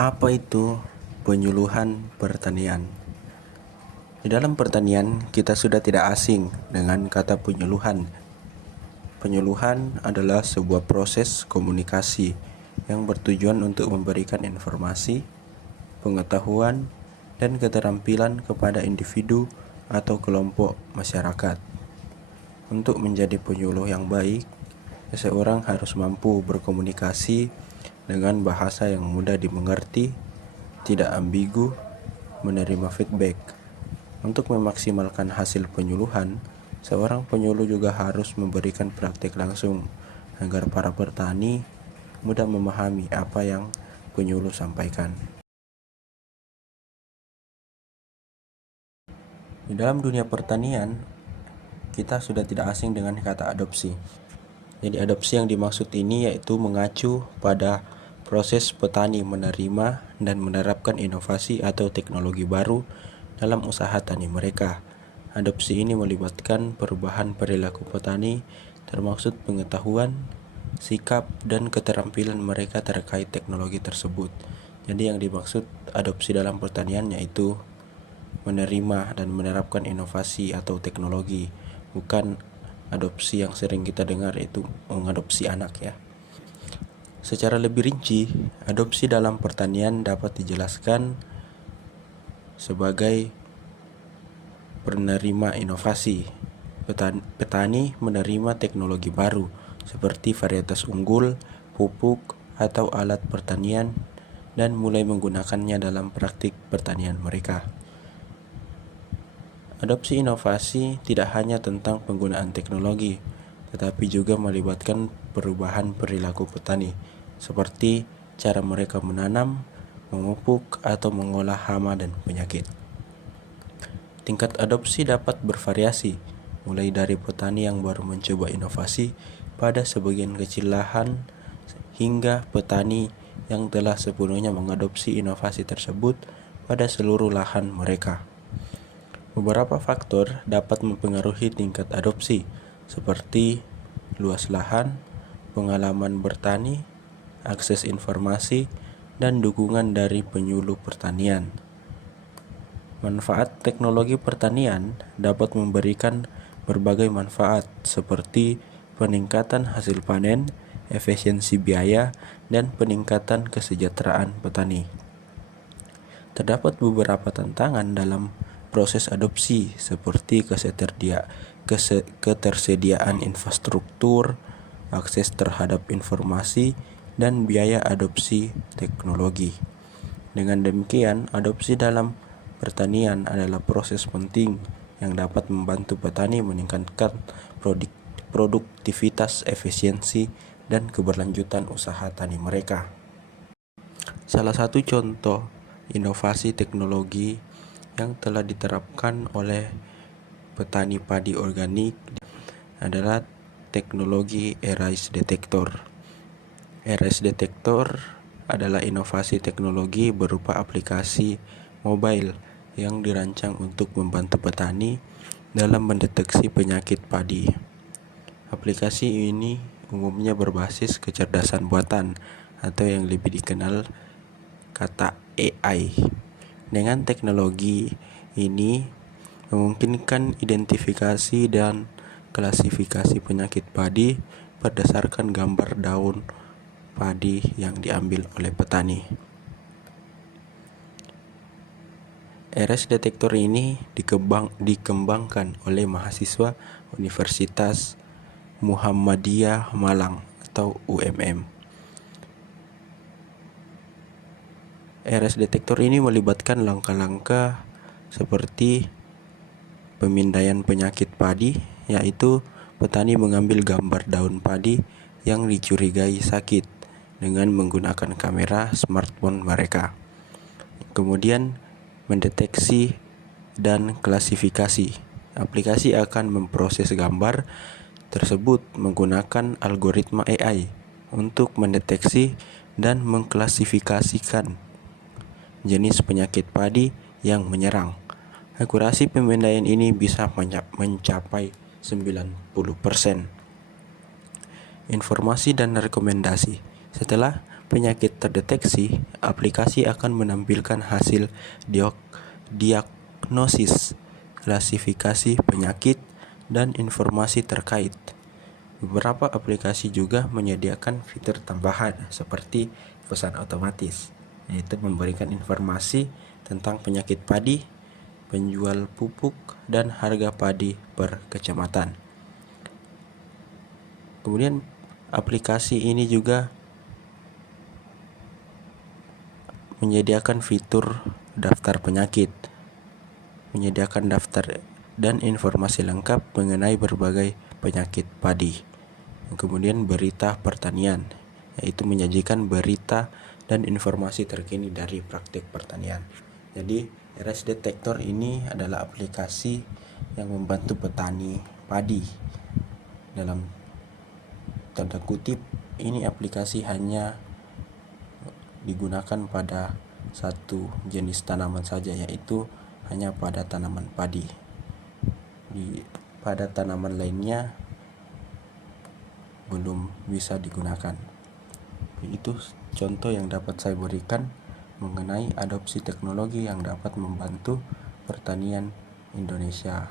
Apa itu penyuluhan pertanian? Di dalam pertanian, kita sudah tidak asing dengan kata penyuluhan. Penyuluhan adalah sebuah proses komunikasi yang bertujuan untuk memberikan informasi, pengetahuan, dan keterampilan kepada individu atau kelompok masyarakat. Untuk menjadi penyuluh yang baik, seseorang harus mampu berkomunikasi dengan bahasa yang mudah dimengerti, tidak ambigu, menerima feedback. Untuk memaksimalkan hasil penyuluhan, seorang penyuluh juga harus memberikan praktik langsung agar para petani mudah memahami apa yang penyuluh sampaikan. Di dalam dunia pertanian, kita sudah tidak asing dengan kata adopsi. Jadi adopsi yang dimaksud ini yaitu mengacu pada proses petani menerima dan menerapkan inovasi atau teknologi baru dalam usaha tani mereka. Adopsi ini melibatkan perubahan perilaku petani termasuk pengetahuan, sikap, dan keterampilan mereka terkait teknologi tersebut. Jadi yang dimaksud adopsi dalam pertanian yaitu menerima dan menerapkan inovasi atau teknologi, bukan adopsi yang sering kita dengar itu mengadopsi anak ya. Secara lebih rinci, adopsi dalam pertanian dapat dijelaskan sebagai penerima inovasi. Petani menerima teknologi baru seperti varietas unggul, pupuk, atau alat pertanian dan mulai menggunakannya dalam praktik pertanian mereka. Adopsi inovasi tidak hanya tentang penggunaan teknologi, tetapi juga melibatkan perubahan perilaku petani, seperti cara mereka menanam, memupuk, atau mengolah hama dan penyakit. Tingkat adopsi dapat bervariasi, mulai dari petani yang baru mencoba inovasi pada sebagian kecil lahan, hingga petani yang telah sepenuhnya mengadopsi inovasi tersebut pada seluruh lahan mereka. Beberapa faktor dapat mempengaruhi tingkat adopsi, seperti luas lahan, pengalaman bertani, akses informasi, dan dukungan dari penyuluh pertanian. Manfaat teknologi pertanian dapat memberikan berbagai manfaat, seperti peningkatan hasil panen, efisiensi biaya, dan peningkatan kesejahteraan petani. Terdapat beberapa tantangan dalam proses adopsi, seperti ketersediaan infrastruktur, akses terhadap informasi, dan biaya adopsi teknologi. Dengan demikian, adopsi dalam pertanian adalah proses penting yang dapat membantu petani meningkatkan produktivitas, efisiensi, dan keberlanjutan usaha tani mereka. Salah satu contoh inovasi teknologi yang telah diterapkan oleh petani padi organik adalah teknologi Arise Detector. Arise Detector adalah inovasi teknologi berupa aplikasi mobile yang dirancang untuk membantu petani dalam mendeteksi penyakit padi. Aplikasi ini umumnya berbasis kecerdasan buatan atau yang lebih dikenal kata AI. Dengan teknologi ini memungkinkan identifikasi dan klasifikasi penyakit padi berdasarkan gambar daun padi yang diambil oleh petani. RS detektor ini dikembangkan oleh mahasiswa Universitas Muhammadiyah Malang atau UMM. RS detektor ini melibatkan langkah-langkah seperti pemindaian penyakit padi, yaitu petani mengambil gambar daun padi yang dicurigai sakit dengan menggunakan kamera smartphone mereka. Kemudian mendeteksi dan klasifikasi. Aplikasi akan memproses gambar tersebut menggunakan algoritma AI untuk mendeteksi dan mengklasifikasikan jenis penyakit padi yang menyerang. Akurasi pemindaian ini bisa mencapai 90%. Informasi dan rekomendasi. Setelah penyakit terdeteksi, aplikasi akan menampilkan hasil diagnosis, klasifikasi penyakit, dan informasi terkait. Beberapa aplikasi juga menyediakan fitur tambahan seperti pesan otomatis, yaitu memberikan informasi tentang penyakit padi, penjual pupuk, dan harga padi per kecamatan. Kemudian aplikasi ini juga menyediakan fitur daftar penyakit, menyediakan daftar dan informasi lengkap mengenai berbagai penyakit padi. Kemudian berita pertanian, yaitu menyajikan berita dan informasi terkini dari praktik pertanian. Jadi RS Detector ini adalah aplikasi yang membantu petani padi. Dalam tanda kutip, ini aplikasi hanya digunakan pada satu jenis tanaman saja, yaitu hanya pada tanaman padi. Pada tanaman lainnya belum bisa digunakan. Itu contoh yang dapat saya berikan mengenai adopsi teknologi yang dapat membantu pertanian Indonesia.